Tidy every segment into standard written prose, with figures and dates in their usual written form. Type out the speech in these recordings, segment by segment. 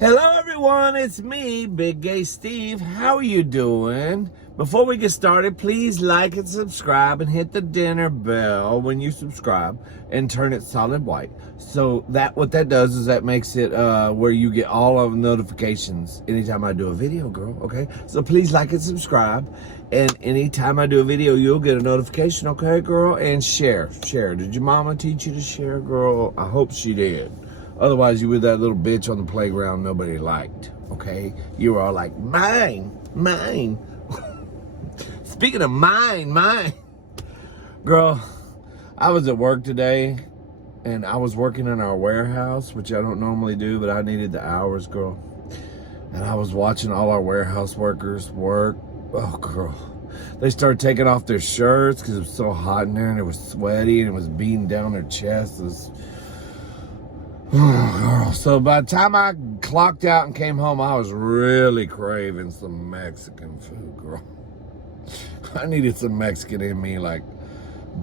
Hello everyone, it's me, Big Gay Steve. How are you doing? Before we get started, please like and subscribe and hit the dinner bell when you subscribe and turn it solid white. So what that does is that makes it where you get all of the notifications anytime I do a video, girl, okay? So please like and subscribe, and anytime I do a video, you'll get a notification, okay, girl? And share. Did your mama teach you to share, girl? I hope she did. Otherwise, you were that little bitch on the playground nobody liked, okay? You were all like, mine. Speaking of mine. Girl, I was at work today, and I was working in our warehouse, which I don't normally do, but I needed the hours, girl. And I was watching all our warehouse workers work. Oh, girl. They started taking off their shirts because it was so hot in there, and it was sweaty, and it was beating down their chests. It was... Girl. So by the time I clocked out and came home, I was really craving some Mexican food, girl. I needed some Mexican in me, like,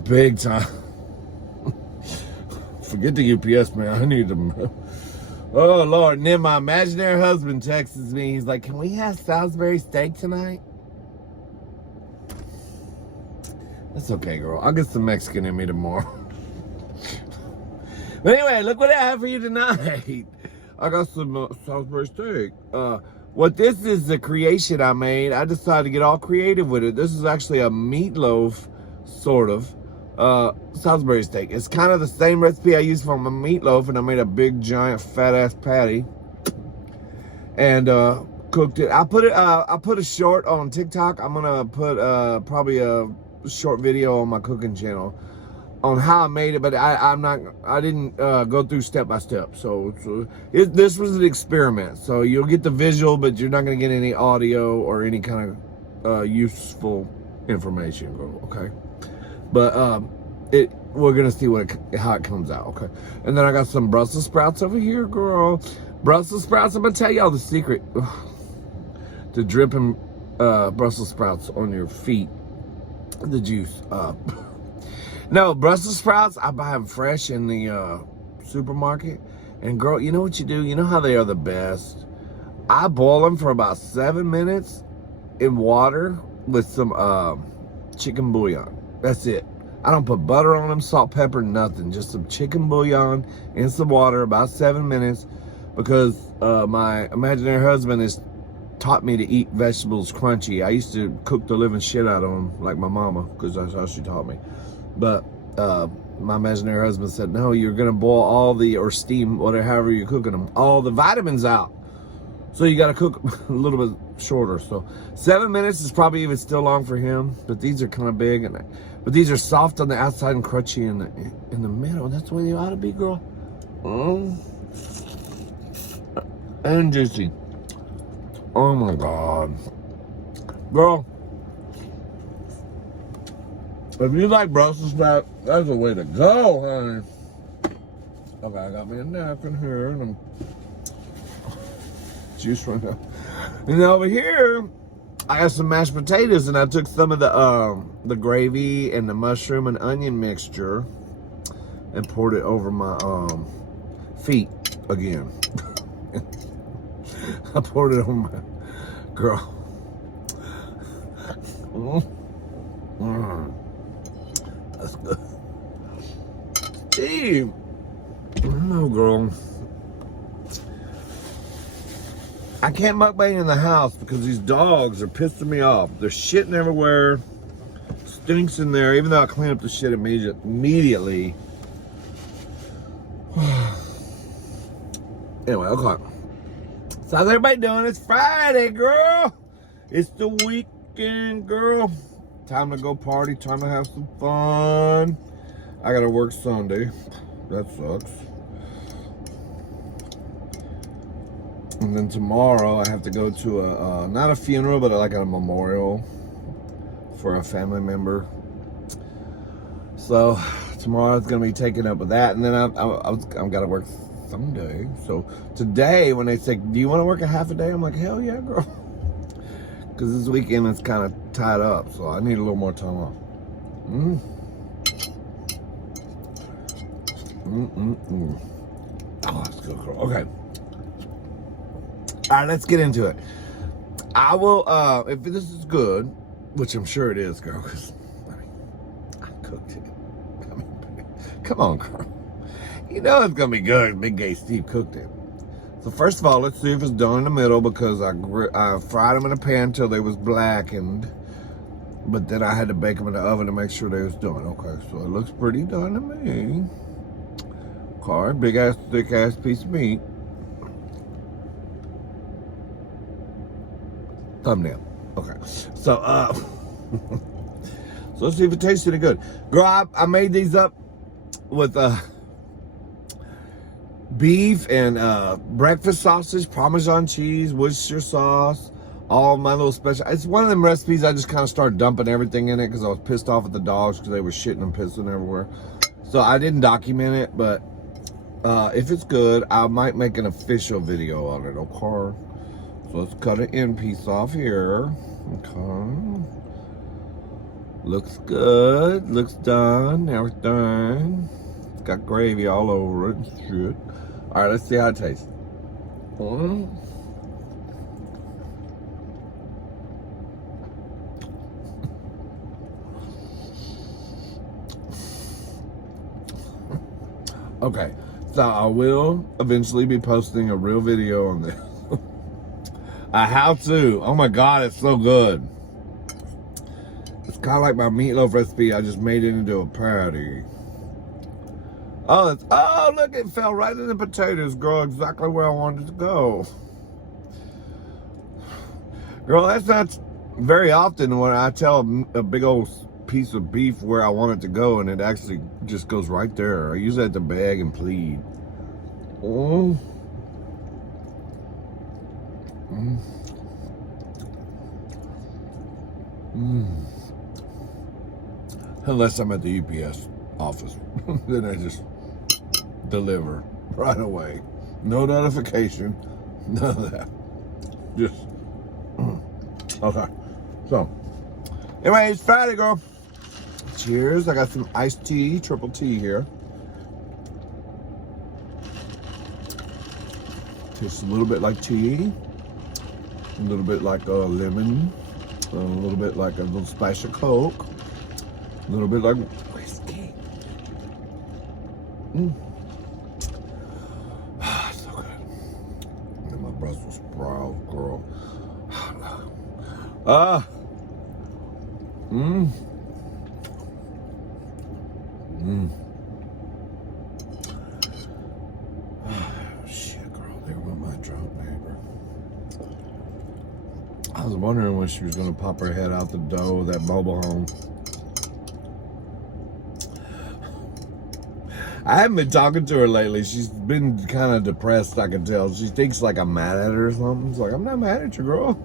big time. Forget the UPS, man. I need them. Oh, Lord. And then my imaginary husband texts me. He's like, can we have Salisbury steak tonight? That's okay, girl. I'll get some Mexican in me tomorrow. But anyway, look what I have for you tonight. I got some Salisbury steak. What this is the creation I made. I decided to get all creative with it. This is actually a meatloaf, sort of, Salisbury steak. It's kind of the same recipe I used for my meatloaf, and I made a big, giant, fat-ass patty and cooked it. I put a short on TikTok. I'm gonna put probably a short video on my cooking channel on how I made it, but I didn't go through step by step. So this was an experiment. So you'll get the visual, but you're not gonna get any audio or any kind of useful information, okay? But we're gonna see how it comes out, okay? And then I got some Brussels sprouts over here, girl. Brussels sprouts. I'm gonna tell y'all the secret to dripping Brussels sprouts on your feet. The juice. No, Brussels sprouts, I buy them fresh in the supermarket. And girl, you know what you do? You know how they are the best? I boil them for about 7 minutes in water with some chicken bouillon. That's it. I don't put butter on them, salt, pepper, nothing. Just some chicken bouillon in some water, about 7 minutes. Because my imaginary husband has taught me to eat vegetables crunchy. I used to cook the living shit out of them like my mama, because that's how she taught me. But my imaginary husband said, no, you're going to boil or steam, however you're cooking them, all the vitamins out. So you got to cook a little bit shorter. So 7 minutes is probably even still long for him. But these are kind of big. But these are soft on the outside and crunchy in the middle. That's the way they ought to be, girl. And juicy. Oh, my God. Girl. If you like Brussels sprouts, that's the way to go, honey. Okay, I got me a napkin here, and I'm juice right now. And over here, I got some mashed potatoes, and I took some of the gravy and the mushroom and onion mixture and poured it over my feet again. I poured it on my girl. That's good. Steve. No, girl. I can't mukbang in the house because these dogs are pissing me off. They're shitting everywhere. Stinks in there, even though I clean up the shit immediately. Anyway, okay. So how's everybody doing? It's Friday, girl. It's the weekend, girl. Time to go party, time to have some fun. I gotta work Sunday. That sucks. And then tomorrow I have to go to not a funeral, but like a memorial for a family member. So tomorrow it's gonna be taken up with that. And then I'm gotta work Sunday. So today when they say, do you wanna work a half a day? I'm like, hell yeah, girl. Because this weekend is kind of tied up, so I need a little more time off. Oh, that's good, girl. Okay. All right, let's get into it. I will, if this is good, which I'm sure it is, girl, because I cooked it. I mean, come on, girl. You know it's going to be good. Big Gay Steve cooked it. So first of all, let's see if it's done in the middle, because I fried them in a pan until they was blackened. But then I had to bake them in the oven to make sure they was done. Okay, so it looks pretty done to me. Okay, big ass, thick ass piece of meat. Thumbnail. Okay, so so let's see if it tastes any good. Girl, I made these up with beef and breakfast sausage, Parmesan cheese, Worcestershire sauce, all my little special. It's one of them recipes I just kind of started dumping everything in it because I was pissed off at the dogs because they were shitting and pissing everywhere. So I didn't document it, but if it's good, I might make an official video on it, okay? So let's cut an end piece off here. Okay. Looks good. Looks done. Everything. It's got gravy all over it and shit. All right, let's see how it tastes. Okay, so I will eventually be posting a real video on this. A how-to. Oh my God, it's so good. It's kind of like my meatloaf recipe. I just made it into a patty. Oh, look, it fell right in the potatoes, girl. Exactly where I wanted it to go. Girl, that's not very often when I tell a big old piece of beef where I want it to go, and it actually just goes right there. I usually have to beg and plead. Oh. Unless I'm at the UPS office, then I just deliver right away. No notification, none of that. Just okay. So, anyway, it's Friday, girl. Cheers. I got some iced tea, triple tea here. Tastes a little bit like tea. A little bit like lemon, a little bit like a little splash of Coke, a little bit like whiskey. So good. And my Brussels sprouts, girl. Shit, girl, there went my drunk neighbor. I was wondering when she was going to pop her head out the door of that mobile home. I haven't been talking to her lately. She's been kind of depressed, I can tell. She thinks like I'm mad at her or something. It's like, I'm not mad at you, girl.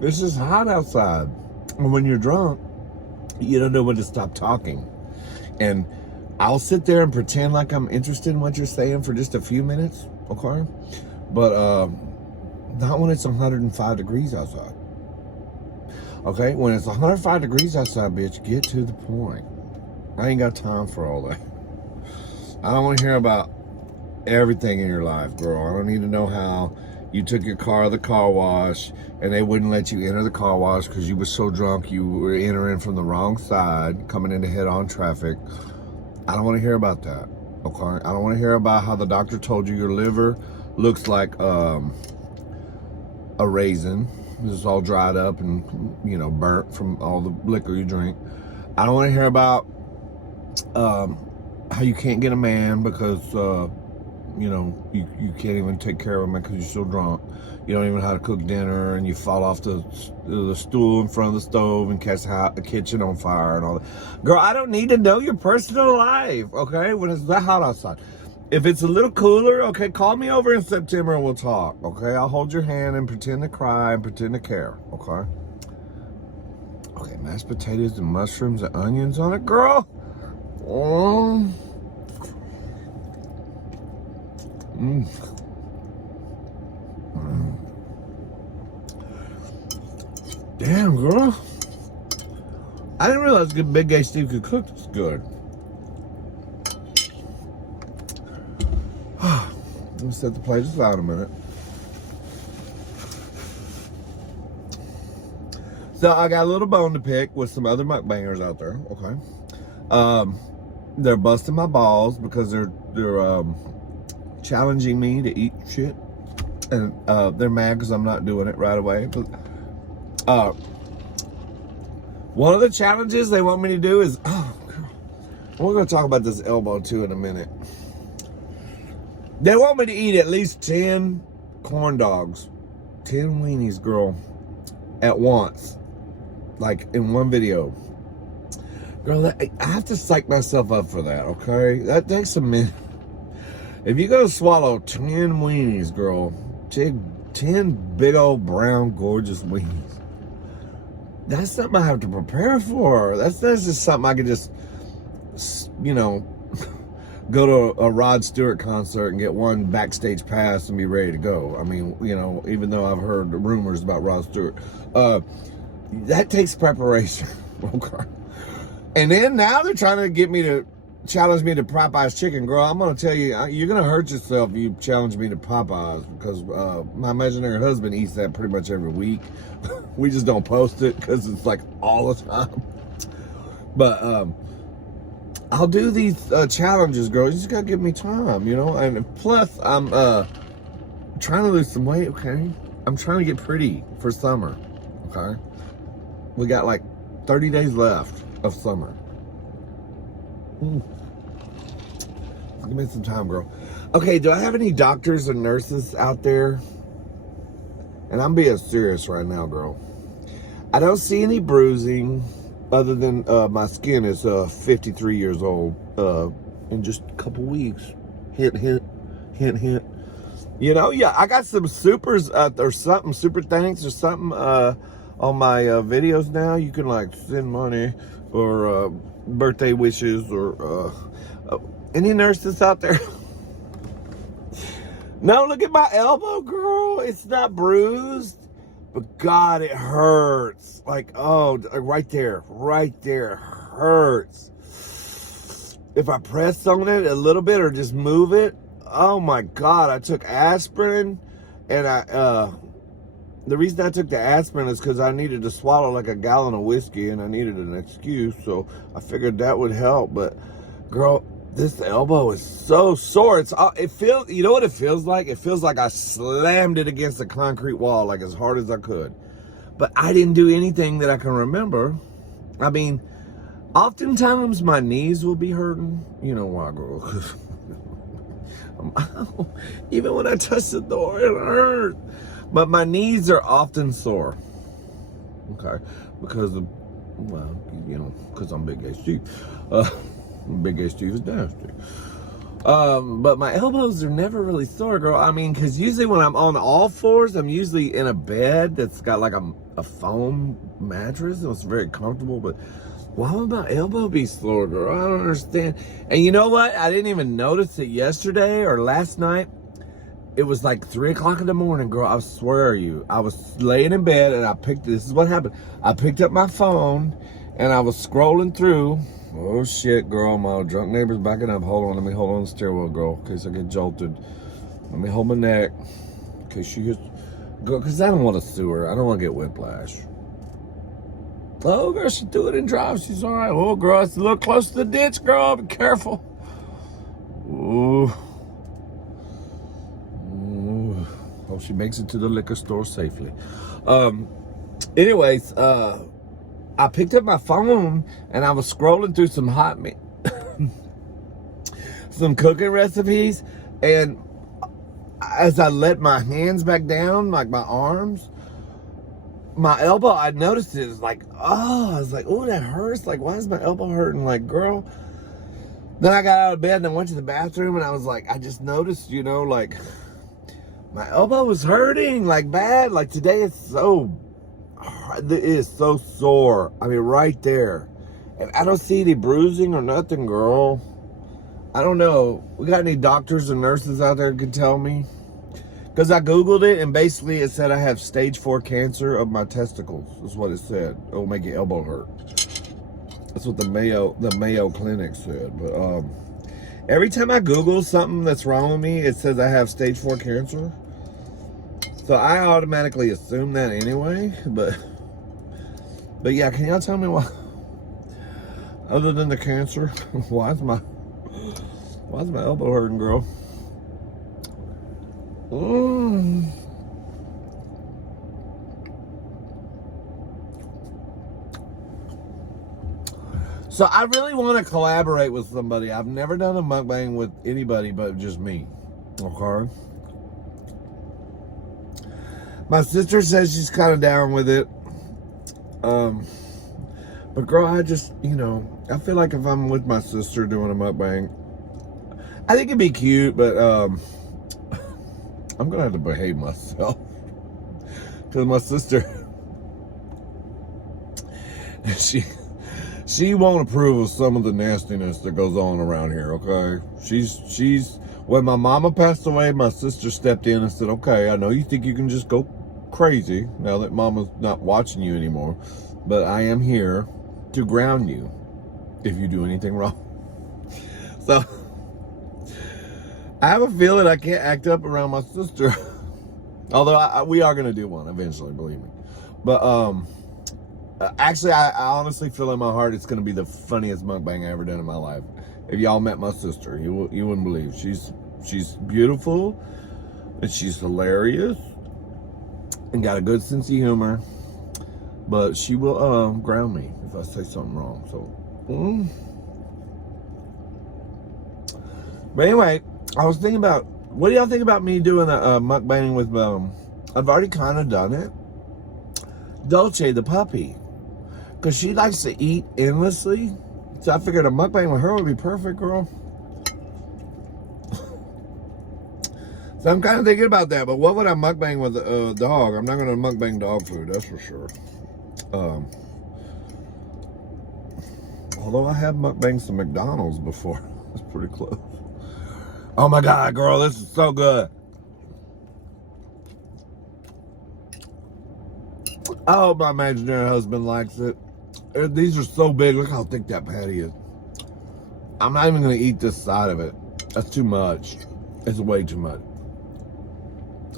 It's just hot outside. And when you're drunk, you don't know when to stop talking. And I'll sit there and pretend like I'm interested in what you're saying for just a few minutes, okay? But, not when it's 105 degrees outside. Okay, when it's 105 degrees outside, bitch, get to the point. I ain't got time for all that. I don't want to hear about everything in your life, girl. I don't need to know how you took your car to the car wash and they wouldn't let you enter the car wash because you were so drunk you were entering from the wrong side, coming into head-on traffic. I don't want to hear about that, okay? I don't want to hear about how the doctor told you your liver looks like a raisin. It's all dried up and, you know, burnt from all the liquor you drink. I don't want to hear about how you can't get a man because, you know, you can't even take care of him because you're so drunk. You don't even know how to cook dinner, and you fall off the stool in front of the stove and catch the kitchen on fire and all that. Girl, I don't need to know your personal life, okay, when it's that hot outside. If it's a little cooler, okay, call me over in September and we'll talk, okay? I'll hold your hand and pretend to cry and pretend to care, okay? Okay, mashed potatoes and mushrooms and onions on it, girl. Damn, girl. I didn't realize Big Gay Steve could cook this good. Let me set the plate aside a minute. So I got a little bone to pick with some other mukbangers out there. Okay. They're busting my balls because they're challenging me to eat shit, and they're mad because I'm not doing it right away. But one of the challenges they want me to do is, we're going to talk about this elbow too in a minute. They want me to eat at least 10 corn dogs, 10 weenies, girl, at once, like in one video. Girl, I have to psych myself up for that, okay? That takes a minute. If you're going to swallow 10 weenies, girl, 10 big old brown gorgeous weenies, that's something I have to prepare for. That's just something I could just, you know, go to a Rod Stewart concert and get one backstage pass and be ready to go. I mean, you know, even though I've heard rumors about Rod Stewart, that takes preparation. Okay. And then now they're trying to get me to challenge me to Popeye's chicken. Girl, I'm going to tell you, you're going to hurt yourself if you challenge me to Popeye's, because my imaginary husband eats that pretty much every week. We just don't post it because it's like all the time. But I'll do these challenges, girl. You just got to give me time, you know. And plus, I'm trying to lose some weight, okay? I'm trying to get pretty for summer, okay? We got like 30 days left of summer. Give me some time, girl. Okay, do I have any doctors and nurses out there? And I'm being serious right now, girl. I don't see any bruising other than my skin is 53 years old in just a couple weeks. Hint, hint, hint, hint. You know, yeah, I got some supers or something, super thanks or something on my videos now. You can like send money or birthday wishes or any nurses out there. No, look at my elbow, girl. It's not bruised, but God, it hurts. Like, oh, right there hurts. If I press on it a little bit or just move it, oh my God, I took aspirin, and the reason I took the aspirin is because I needed to swallow like a gallon of whiskey and I needed an excuse, so I figured that would help. But girl, this elbow is so sore. It feels, you know what it feels like? It feels like I slammed it against a concrete wall like as hard as I could. But I didn't do anything that I can remember. I mean, oftentimes my knees will be hurting. You know why, girl? Even when I touch the door, it hurts. But my knees are often sore. Okay. Because of, well, you know, because I'm Big Gay Steve. Big Gay Steve is nasty. But my elbows are never really sore, girl. I mean, because usually when I'm on all fours, I'm usually in a bed that's got like a foam mattress. And it's very comfortable. But why would my elbow be sore, girl? I don't understand. And you know what? I didn't even notice it yesterday or last night. It was like 3 o'clock in the morning, girl. I swear to you. I was laying in bed and this is what happened. I picked up my phone and I was scrolling through. Oh shit, girl. My drunk neighbor's backing up. Hold on. Let me hold on the stairwell, girl, in case I get jolted. Let me hold my neck. In case she gets, girl, because I don't want to sue her. I don't want to get whiplash. Oh, girl, she threw it in drive. She's all right. Oh, girl, it's a little close to the ditch, girl. Be careful. Ooh. Hope she makes it to the liquor store safely. Anyways, I picked up my phone and I was scrolling through some some cooking recipes, and as I let my hands back down, like my arms, my elbow, I noticed it. It's like, oh, I was like, oh, that hurts. Like, why is my elbow hurting? Like, girl. Then I got out of bed and I went to the bathroom and I was like, I just noticed, you know, like, my elbow was hurting, like, bad. Like, today it is so sore. I mean, right there. And I don't see any bruising or nothing, girl. I don't know. We got any doctors and nurses out there that can tell me? Because I Googled it, and basically it said I have stage 4 cancer of my testicles. That's what it said. It'll make your elbow hurt. That's what the Mayo Clinic said. But every time I Google something that's wrong with me, it says I have stage 4 cancer. So I automatically assume that anyway. But But yeah, can y'all tell me why, other than the cancer, why's my elbow hurting, girl? So I really want to collaborate with somebody. I've never done a mukbang with anybody but just me. Okay. My sister says she's kind of down with it. But girl, I just, I feel like if I'm with my sister doing a mukbang, I think it'd be cute, but I'm gonna have to behave myself. Because my sister, she won't approve of some of the nastiness that goes on around here, okay? When my mama passed away, my sister stepped in and said, okay, I know you think you can just go crazy now that mama's not watching you anymore, but I am here to ground you if you do anything wrong. So I have a feeling I can't act up around my sister. Although we are going to do one eventually, believe me. But actually, I honestly feel in my heart it's going to be the funniest mukbang I ever done in my life. If y'all met my sister, you wouldn't believe. She's beautiful, and she's hilarious, and got a good sense of humor. But she will ground me if I say something wrong. So, But anyway, I was thinking about, what do y'all think about me doing a mukbang with, I've already kind of done it, Dolce the puppy. Because she likes to eat endlessly. So I figured a mukbang with her would be perfect, girl. So I'm kind of thinking about that. But what would I mukbang with a dog? I'm not going to mukbang dog food, that's for sure. Although I have mukbanged some McDonald's before. That's pretty close. Oh my God, girl, this is so good. I hope my imaginary husband likes it. These are so big. Look how thick that patty is. I'm not even going to eat this side of it. That's too much. It's way too much.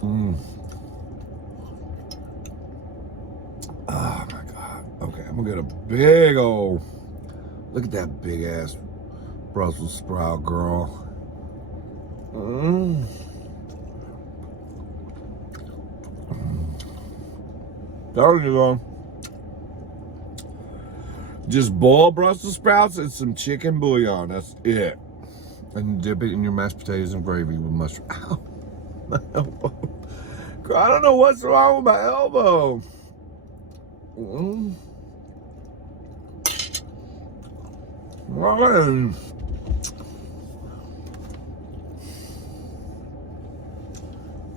Oh my God. Okay, I'm going to get a big old... Look at that big ass Brussels sprout, girl. There you go. Just boil Brussels sprouts and some chicken bouillon. That's it. And dip it in your mashed potatoes and gravy with mushroom. Ow, my elbow. Girl, I don't know what's wrong with my elbow.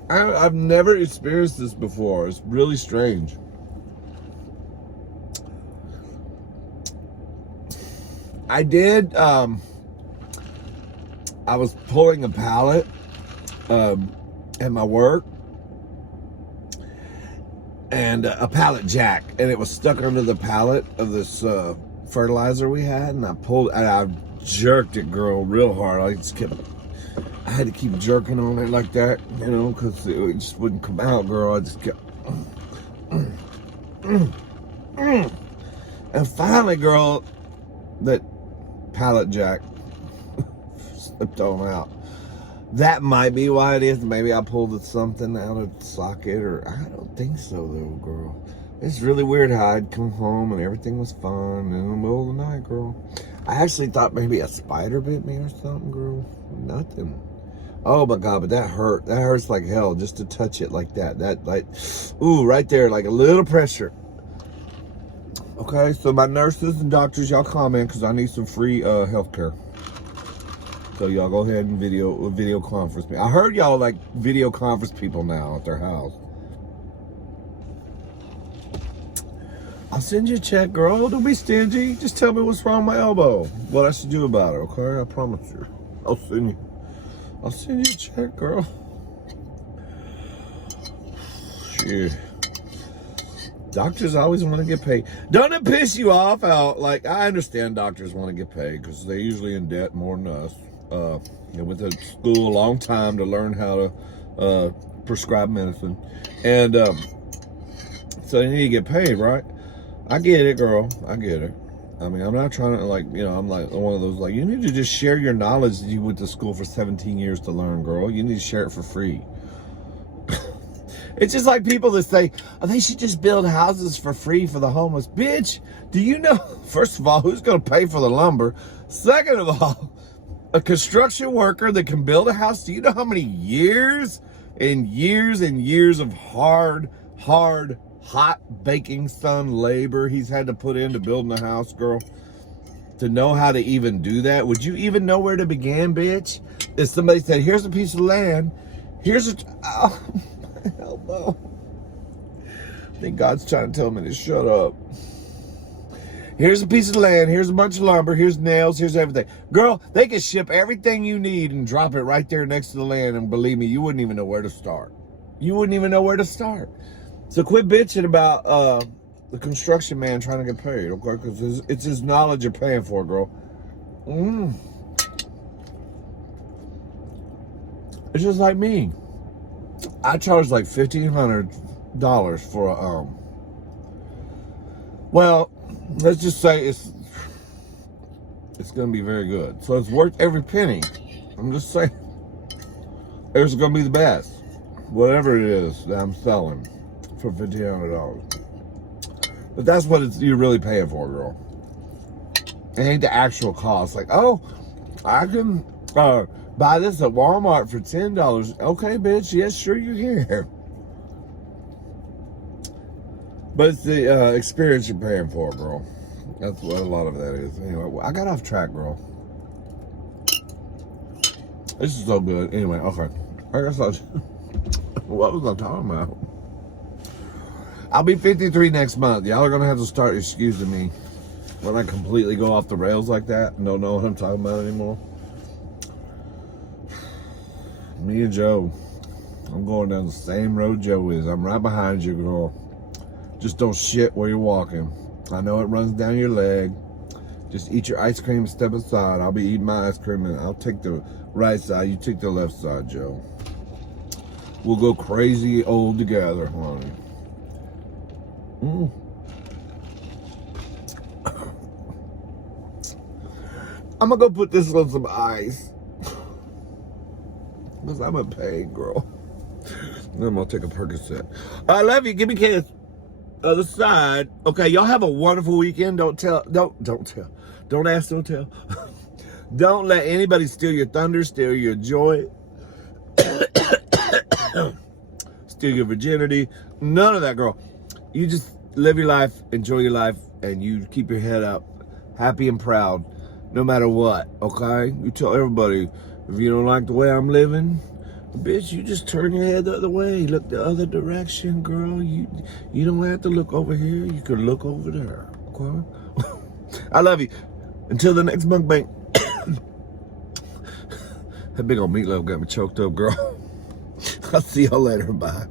I've never experienced this before. It's really strange. I did, I was pulling a pallet at my work, and a pallet jack, and it was stuck under the pallet of this fertilizer we had, and I jerked it, girl, real hard. I had to keep jerking on it like that, because it just wouldn't come out, girl. I just kept, and finally, girl, that pallet jack slipped on out. That might be why it is. Maybe I pulled something out of the socket, or I don't think so, though, girl. It's really weird how I'd come home and everything was fine in the middle of the night, girl. I actually thought maybe a spider bit me or something, girl. Nothing. Oh my God, but that hurt. That hurts like hell just to touch it like that. Ooh, right there, like a little pressure. Okay, so my nurses and doctors, y'all comment, because I need some free health care. So y'all go ahead and video conference me. I heard y'all like video conference people now at their house. I'll send you a check, girl. Don't be stingy. Just tell me what's wrong with my elbow. What I should do about it, okay? I promise you. I'll send you a check, girl. Shit. Doctors always want to get paid. Don't it piss you off how, like, I understand doctors want to get paid because they're usually in debt more than us. They went to school a long time to learn how to prescribe medicine. And so they need to get paid, right? I get it, girl. I get it. I mean, I'm not trying to, like, you know, I'm like one of those, like, you need to just share your knowledge that you went to school for 17 years to learn, girl. You need to share it for free. It's just like people that say, oh, they should just build houses for free for the homeless. Bitch, do you know, first of all, who's going to pay for the lumber? Second of all, a construction worker that can build a house, do you know how many years and years and years of hard, hot baking sun labor he's had to put into building a house, girl? To know how to even do that? Would you even know where to begin, bitch? If somebody said, here's a piece of land, here's a... Oh, my elbow. I think God's trying to tell me to shut up. Here's a piece of land, here's a bunch of lumber, here's nails, here's everything. Girl, they can ship everything you need and drop it right there next to the land, and believe me, you wouldn't even know where to start. You wouldn't even know where to start. So quit bitching about the construction man trying to get paid, okay? Because it's his knowledge you're paying for, girl. It's just like me. I charge like $1,500 for a, well, let's just say it's going to be very good. So it's worth every penny. I'm just saying. It's going to be the best. Whatever it is that I'm selling for $1,500. But that's what you're really paying for, girl. It ain't the actual cost. Like, oh, I can buy this at Walmart for $10. Okay, bitch. Yes, sure you can. But it's the experience you're paying for, girl. That's what a lot of that is. Anyway, I got off track, girl. This is so good. Anyway, okay. I guess what was I talking about? I'll be 53 next month. Y'all are going to have to start excusing me when I completely go off the rails like that and don't know what I'm talking about anymore. Me and Joe, I'm going down the same road Joe is. I'm right behind you, girl. Just don't shit where you're walking. I know it runs down your leg. Just eat your ice cream and step aside. I'll be eating my ice cream and I'll take the right side. You take the left side, Joe. We'll go crazy old together, honey. I'm gonna go put this on some ice. Because I'm in pain, girl. Then I'm gonna take a Percocet. I love you. Give me a kiss. Other side. Okay, y'all have a wonderful weekend. Don't tell. Don't tell. Don't ask, don't tell. Don't let anybody steal your thunder, steal your joy, steal your virginity. None of that, girl. You just live your life, enjoy your life, and you keep your head up, happy and proud, no matter what, okay? You tell everybody, if you don't like the way I'm living, bitch, you just turn your head the other way. Look the other direction, girl. You don't have to look over here. You can look over there, okay? I love you. Until the next mukbang. That big old meatloaf got me choked up, girl. I'll see y'all later. Bye.